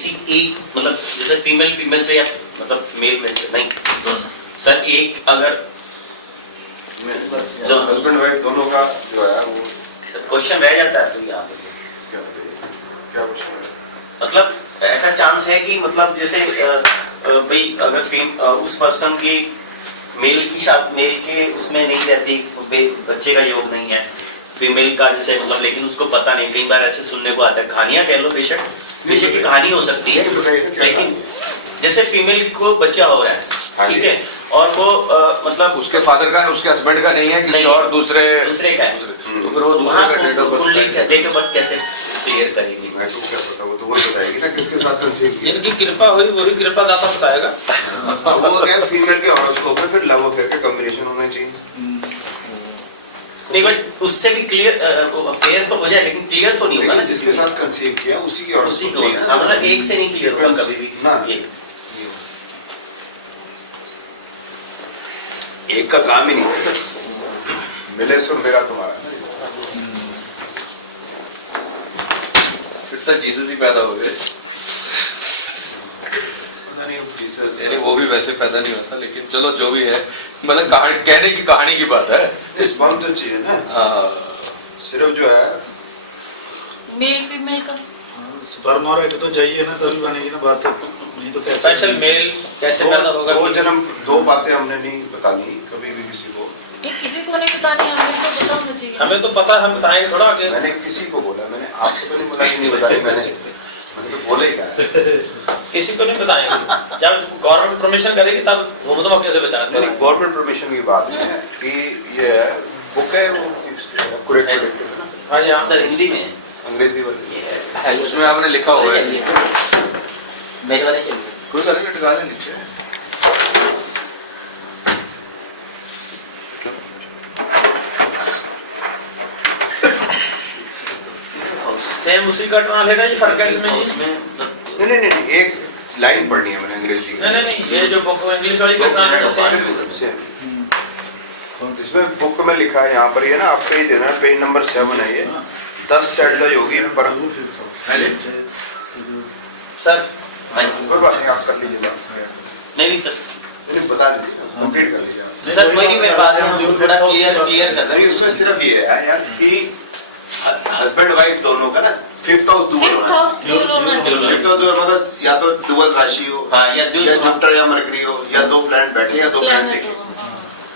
किसी एक मतलब जैसे फीमेल से या मतलब मेल से नहीं सर, एक अगर जो हस्बैंड वाइफ दोनों का जो है वो क्वेश्चन रह जाता है। तो यहाँ पे क्या क्वेश्चन है? मतलब ऐसा चांस है कि मतलब जैसे भाई अगर उस पर्सन की मेल के उसमें नहीं रहती, बच्चे का योग नहीं है, फीमेल का जैसे मतलब, लेकिन उसको पता नहीं। कई बार ऐसे सुनने को आता है, कहानियां कह लो, बेशक की कहानी हो सकती है, लेकिन जैसे फीमेल को बच्चा हो रहा है, ठीक है, और वो मतलब उसके फादर का, उसके हस्बैंड का नहीं है, किसी और दूसरे का है, तो फिर वो दूसरे का डेट ऑफ बर्थ कैसे क्लियर करेंगे? मैं तो क्या पता, वो तो वही बताएगी ना किसके साथ कंसीव किया। जिनकी कृपा हुई वही कृपा दाता बताएगा। वो क्या फीमेल के हॉरोस्कोप में फिर लव अफेयर का कॉम्बिनेशन होना चाहिए। नहीं, बट उससे भी क्लियर अफेयर तो हो जाए, लेकिन क्लियर तो नहीं होगा ना जिसके साथ कंसीव किया उसी की उसी को, मतलब एक से नहीं क्लियर होगा कभी भी ना। एक का काम ही नहीं है सर, मिले सो मेरा तुम्हारा। फिर तो जीसस ही पैदा हो गए। यानी वो भी वैसे पैदा नहीं होता, लेकिन चलो जो भी है, मतलब कहने की कहानी की बात है। इस बात तो चाहिए ना, सिर्फ जो है मेल फीमेल का स्पर्म और एग तो चाहिए ना, तभी बनेगी ना बात, नहीं तो कैसे स्पेशल मेल कैसे पैदा होगा? दो जन्म दो बातें हमने नहीं बतानी कभी भी किसी को। ये किसी को नहीं बतानी, हमें तो पता होना चाहिए। हमें तो पता है, हम बताएंगे थोड़ा आगे। मैंने किसी को बोला, मैंने आपको तो नहीं बोला कि नहीं बताई, मैंने तो बोले क्या किसी को नहीं बताएंगे। जब गवर्नमेंट परमिशन करेगी तब घूम तो कैसे बताएंगे? गवर्नमेंट परमिशन की बात नहीं है कि ये बुक है वो हाँ जी, हाँ सर, हिंदी में अंग्रेजी वाली उसमें आपने लिखा हुआ है, मेरे वाले चलिए कोई कर लटका ले नीचे। सेम उसी का टर्न लेगा, ये फर्क है इसमें जी? नहीं नहीं नहीं, एक लाइन पढ़नी है मैंने अंग्रेजी की। नहीं नहीं, ये जो बुक इंग्लिश वाली का टर्न है सेम। इसमें बुक में लिखा है, यहाँ पर ये ना आप पेज देना, पेज नंबर 7 है ये, 10 सेट का योगी पर सर कोई बात नहीं, आप कर लीजिएगा। नहीं सर, बता दीजिए, कंप्लीट कर लीजिए सर कोई नहीं, मैं बाद में थोड़ा क्लियर कर नहीं। इसमें सिर्फ ये है यार कि हस्बैंड वाइफ दोनों का ना फिफ्थ हाउस डुअल होना चाहिए। फिफ्थ हाउस डुअल मतलब या तो डुअल राशि हो, या जुपिटर या मरकरी हो, या दो प्लैनेट बैठे या दो प्लैनेट देखे,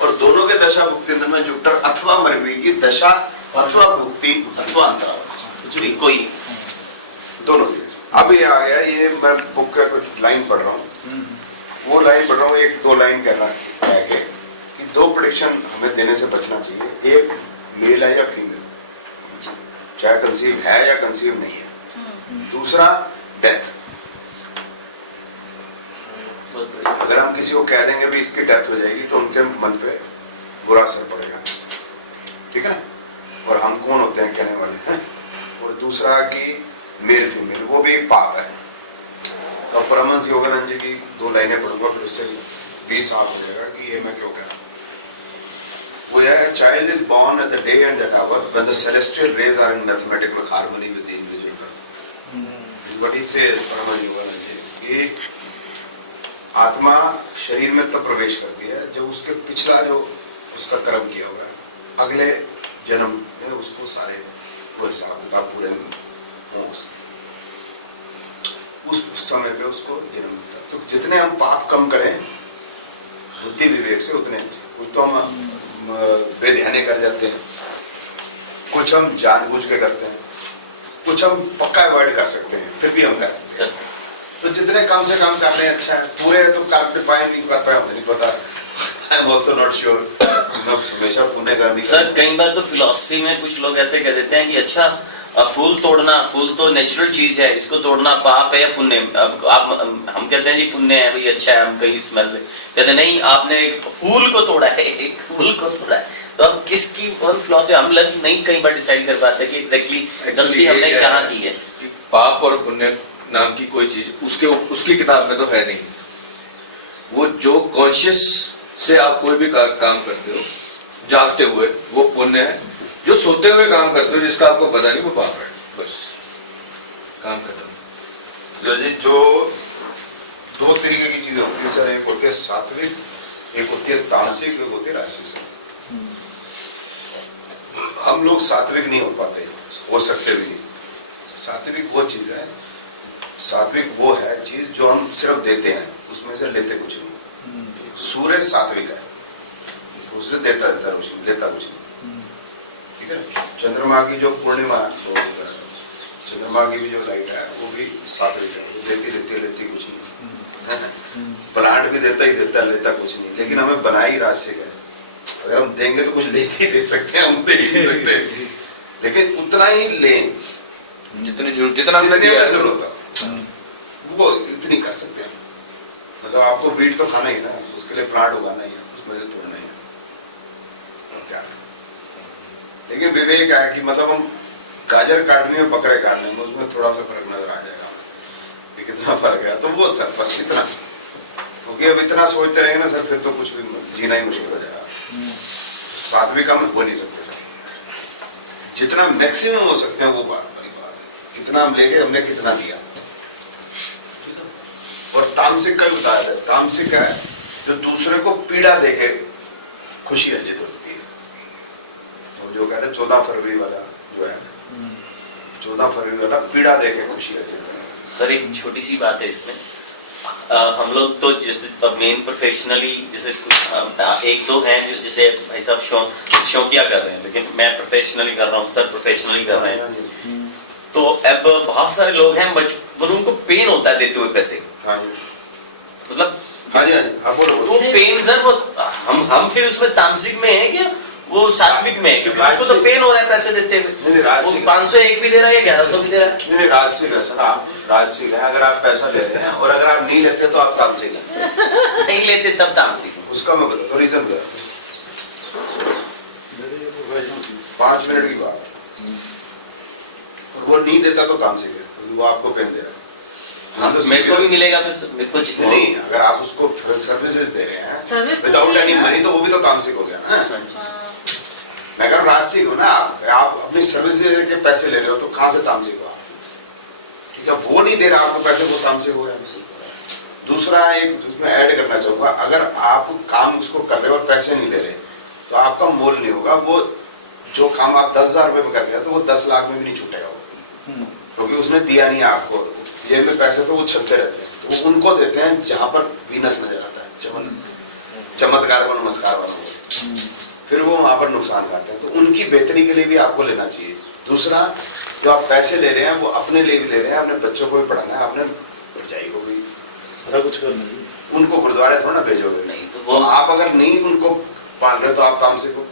और दोनों के दशा भुक्ति में जुपिटर अथवा मरकरी की दशा अथवा भुक्ति अथवा अंतराल कोई दोनों की। अब ये आ गया, ये मैं बुक का कुछ लाइन पढ़ रहा हूँ, वो लाइन पढ़ रहा हूँ, एक दो लाइन कहना है कि दो प्रेडिक्शन हमें देने से बचना चाहिए, एक मेल है या फीमेल, चाहे कंसीव है या कंसीव नहीं है। दूसरा डेथ, अगर हम किसी को कह देंगे भी इसकी डेथ हो जाएगी तो उनके मन पे बुरा असर पड़ेगा, ठीक है ना, और हम कौन होते हैं कहने वाले हैं। और दूसरा कि मेल फीमेल वो भी एक पाप है। और परमहंस योगानंद जी की दो लाइनें पढ़ूंगा, फिर उससे भी साफ हो जाएगा कि ये मैं क्यों कह रहा हूं। वो है, child is born at the day and that hour when the celestial rays are in mathematical harmony with the individual कर्म। What he says, Paramahansa Yogananda ji, कि आत्मा शरीर में तब प्रवेश करती है जब उसके पिछला जो उसका कर्म किया हुआ है, अगले जन्म में उसको सारे वो हिसाब किताब पूरे हों, उस समय पे उसको जन्म मिलता है। तो जितने हम पाप कम करें बुद्धि विवेक से, उतने कुछ तो हम बेध्याने कर जाते हैं, कुछ हम जानबूझ के करते हैं, कुछ हम पक्का अवॉइड कर सकते हैं, फिर भी हम करते हैं। तो जितने कम से कम करते हैं अच्छा है। पूरे तो कर पाए नहीं कर पाए, मुझे नहीं पता, I am also not sure. मैं हमेशा पुण्य कर्म ही सर, कई बार तो फिलॉसफी में कुछ लोग ऐसे कह देते हैं कि अच्छा फूल तोड़ना, फूल तो नेचुरल चीज है, इसको तोड़ना पाप है या पुण्य। अब आप हम कहते हैं जी पुण्य है भाई, अच्छा है, हम कहीं स्मेल में कहते नहीं, आपने एक फूल को तोड़ा है, एक फूल को तोड़ा है। तो हम किसकी और फिलॉसफी हम लोग नहीं कई बार डिसाइड कर पाते कि एग्जैक्टली गलती हमने कहाँ की है। पाप और पुण्य नाम की कोई चीज उसकी किताब में तो है नहीं। वो जो कॉन्शियस से आप कोई भी काम करते हो जागते हुए, वो पुण्य है। जो सोते हुए काम करते हो जिसका आपको पता नहीं, वो पाप है। बस काम खत्म। जी जो दो तरीके की चीजें होती है सर, एक होती है सात्विक, एक होती है तामसिक, एक होती है राजसिक। हम लोग सात्विक नहीं हो पाते, हो सकते भी नहीं। सात्विक वो चीज है, सात्विक वो है चीज जो हम सिर्फ देते हैं, उसमें से लेते कुछ नहीं। सूर्य सात्विक है, उससे देता देता रोशनी, लेता कुछ नहीं, ठीक है। चंद्रमा की जो पूर्णिमा तो चंद्रमा की भी जो लाइट है वो भी सात्विक है, लेती कुछ नहीं। प्लांट भी देता ही देता, लेता कुछ नहीं। लेकिन हमें बनाया ही राजसिक है, अगर हम देंगे तो कुछ लेके ही दे सकते हैं, हम दे ही नहीं सकते, लेकिन उतना ही लें जितना हमने दिया जरूरत है वो इतनी कर सकते हैं। मतलब आपको बीट तो खाना ही ना, उसके लिए प्लांट उगाना ही है, उसमें से तोड़ना ही है, और क्या है। लेकिन विवेक है कि मतलब हम गाजर काटने में बकरे काटने में उसमें थोड़ा सा फर्क नजर आ जाएगा कि कितना फर्क है, तो वो सर बस इतना, क्योंकि अब इतना सोचते रहेंगे ना सर फिर तो कुछ भी जीना ही मुश्किल हो जाएगा। सात्विक हम हो नहीं सकते सर, जितना मैक्सिमम हो सकते हैं वो बात बड़ी बात है, कितना हम लेके हमने कितना दिया। और तामसिक का भी बताया है, तामसिक है जो दूसरे को पीड़ा देके खुशी अर्जित होती है। तो जो कह रहे 14 फरवरी वाला जो है, 14 फरवरी वाला पीड़ा देके खुशी अर्जित है। सर एक छोटी सी बात है इसमें, हम लोग तो जैसे मेन प्रोफेशनली जैसे एक दो हैं जो जैसे भाई साहब शौकिया कर रहे हैं, लेकिन मैं प्रोफेशनली कर रहा हूँ, सर प्रोफेशनली कर रहे हैं। तो अब बहुत सारे लोग हैं उनको पेन होता है देते हुए पैसे, हाँ जी, मतलब हाँ जी, हाँ जी, हाँ बोलो वो पेन सर वो हम फिर उसमें तामसिक में है क्या वो सात्विक में है, क्योंकि उसको तो पेन हो रहा है पैसे देते हुए। वो 501 भी दे रहा है, 1100 भी दे रहा है। नहीं राजसिक है सर, आप राजसिक है अगर आप पैसा ले रहे हैं, और अगर आप नहीं लेते तो आप तामसिक हैं। नहीं लेते तब तामसिक है। उसका मैं बताता हूँ रीजन क्या, 5 मिनट की बात, और वो नहीं देता तो तामसिक है, क्योंकि वो आपको पेन दे रहा है। हाँ, तो मेरे को भी मिलेगा फिर कुछ नहीं, अगर आप उसको सर्विसेज दे रहे हैं सर्विस विदाउट एनी मनी, तो वो भी तो तामसिक हो गया ना। मैं कह रहा हूँ राजसिक हो ना, आप अपनी सर्विस दे के पैसे ले रहे हो, तो कहाँ से तामसिक हो आप? ठीक है, वो नहीं दे रहा आपको पैसे, वो तामसिक हो रहा है। दूसरा एक उसमें ऐड करना चाहूंगा, अगर आप काम उसको कर रहे हो और पैसे नहीं ले रहे, तो आपका मोल नहीं होगा। वो जो काम आप 10,000 रुपए में कर दिया तो वो 10 लाख में भी नहीं छूटेगा वो, क्योंकि उसने दिया नहीं आपको। ये में पैसे तो वो चलते रहते हैं, तो वो उनको देते हैं जहां पर वीनस नजर आता है, चमत्कार का नमस्कार वाला, फिर वो वहां पर नुकसान खाते हैं। तो उनकी बेहतरी के लिए भी आपको लेना चाहिए। दूसरा, जो आप पैसे ले रहे हैं वो अपने लिए भी ले रहे हैं, अपने बच्चों को भी पढ़ाना है, अपने भरजाई को भी सारा कुछ करना है। उनको गुरुद्वारे थोड़ा ना भेजोगे, नहीं तो वो आप अगर नहीं उनको पाल रहे तो आप तामसिक हो।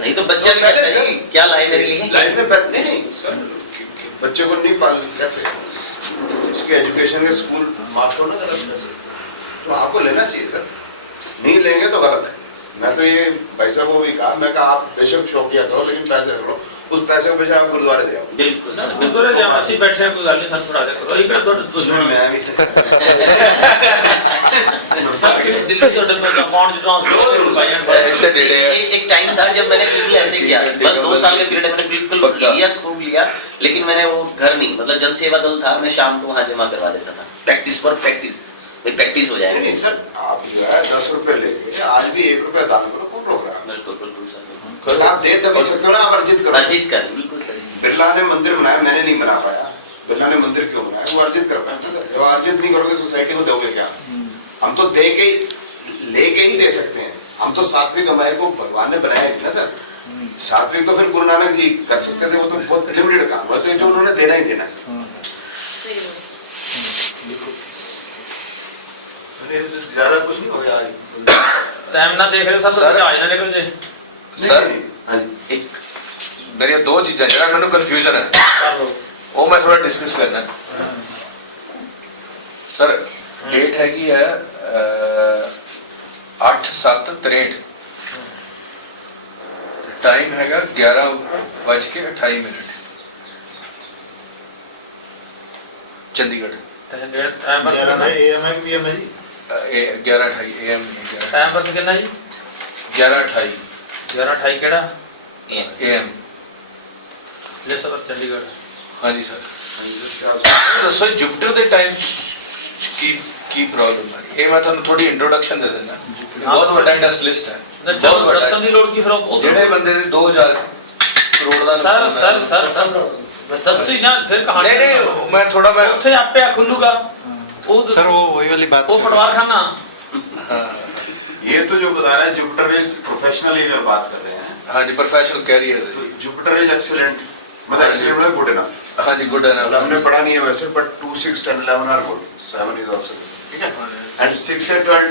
नहीं तो बच्चा भी कहता है जी, क्या लाए मेरे लिए लाइफ में नहीं सर, बच्चे को नहीं पाल कैसे, उसके एजुकेशन के स्कूल माफ थोड़ा गलत कैसे, तो आपको लेना चाहिए सर। नहीं लेंगे तो गलत है। मैं तो ये भाई साहब को भी कहा, मैं कहा आप बेशक शौकिया करो, लेकिन पैसे करो, उस पैसे को बेचा आप गुरुद्वारे दे आओ। बिल्कुल गुरुद्वारे जाओ, ਅਸੀਂ बैठे हैं कोई गल नहीं, सब पढ़ा दे करो, ये तो दुश्मन मैं भी दिल्ली से होटल में अकाउंट ट्रांसफर एक टाइम था जब मैंने बिल्कुल ऐसे किया, बस 2 साल के पीरियड मैंने बिल्कुल लिया, खूब लिया, लेकिन मैंने वो घर नहीं, मतलब जन सेवा दल था, मैं शाम को वहां जमा करवा देता था, प्रैक्टिस फॉर प्रैक्टिस, प्रैक्टिस हो जाएगी। नहीं सर, आप जो है 10 रुपए लेके आज भी 1 रुपया दान करो, कौन रोक रहा है? बिल्कुल बिल्कुल सर, कल आप दे तभी सकते हो ना, आप अर्जित करो। अर्जित कर, बिल्कुल सर। बिरला ने मंदिर बनाया, मैंने नहीं बना पाया। बिरला ने मंदिर क्यों बनाया? वो अर्जित कर पाए सर। जब अर्जित नहीं करोगे सोसाइटी को दोगे क्या? हम तो दे के लेके ही दे सकते हैं। हम तो सात्विक हमारे को भगवान ने बनाया नहीं ना सर। सात्विक तो फिर गुरु नानक जी कर सकते थे, वो तो बहुत लिमिटेड काम हुआ, तो जो उन्होंने देना ही देना सर। सही बात। ज्यादा कुछ नहीं हो गया आज। टाइम ना देख रहे हो, सब सर, आज ना निकल जाए। सर, हाँ जी, एक मेरी 2 चीजें ਜਿਹੜਾ ਮੈਨੂੰ ਕਨਫਿਊਜ਼ਨ ਹੈ ਉਹ ਮੈਂ ਥੋੜਾ ਡਿਸਕਸ ਕਰਨਾ ਹੈ। ਸਰ डेट हैगी है 8/7/63, टाइम हैगा 11:28 चंडीगढ़। टाइम पर AM है कि PM है जी? 11:28 AM नहीं, टाइम पर कितना जी? 11:28 11:28 केड़ा AM। ले सर चंडीगढ़। हाँ जी सर। ਦੱਸੋ ਜੁਪੀਟਰ ਦੇ ਟਾਈਮ ਕੀ ਪ੍ਰੋਬਲਮ ਹੈ ਇਹ ਮੈਂ ਤੁਹਾਨੂੰ ਥੋੜੀ ਇੰਟਰੋਡਕਸ਼ਨ ਦੇ ਦਿੰਦਾ ਬਹੁਤ ਵੱਡਾ ਇੰਡਸਟਰੀਲਿਸਟ ਹੈ ਬਹੁਤ ਵੱਡਾ ਦੱਸਣ ਦੀ ਲੋੜ ਕੀ ਫਿਰ ਉਹ- ਜਿਹੜੇ ਬੰਦੇ ਦੇ 2000 ਕਰੋੜ ਦਾ ਸਰ ਨੁਕਸਾਨ ਸਰ ਹੈ। ਸਰ ਸਰ ਸਬਸਿਡੀ ਨਾ ਫਿਰ ਕਹਾਣੀ ਨਹੀਂ ਨਹੀਂ ਮੈਂ ਥੋੜਾ ਮੈਂ ਉੱਥੇ ਆਪੇ ਆ ਖੁੱਲੂਗਾ ਉਹ सर वो वही वाली बात ਉਹ पटवार खाना हाँ ये तो जो बता रहा है जुपिटर इज प्रोफेशनली अगर बात कर रहे हैं हाँ जी प्रोफेशनल कैरियर है तो जी जुपिटर इज एक्सीलेंट मतलब हाँ जी। एक्सीलेंट मतलब गुड इनफ हाँ जी गुड है मतलब हमने पढ़ा नहीं है वैसे but 2 6 10 11 are good 7 is also ठीक है एंड 6 से 12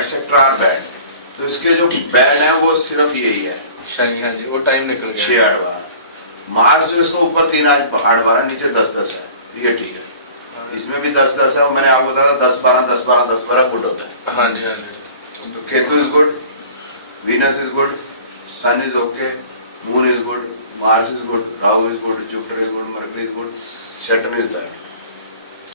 एटसेट्रा आर बैड तो इसके जो बैड है वो सिर्फ यही है शनि हाँ जी वो टाइम निकल 6 गया 8 12 मार्स जो इसको ऊपर 3 8 12 नीचे 10 10 है ये ठीक है इसमें भी 10 10 है और मैंने आपको बताया 10 12 10 12 10 12 गुड होता है हाँ जी हाँ जी तो Ketu is good Venus is good Sun is okay Moon is good Mars is good Rahu is good Jupiter is good Mercury is good Saturn is bad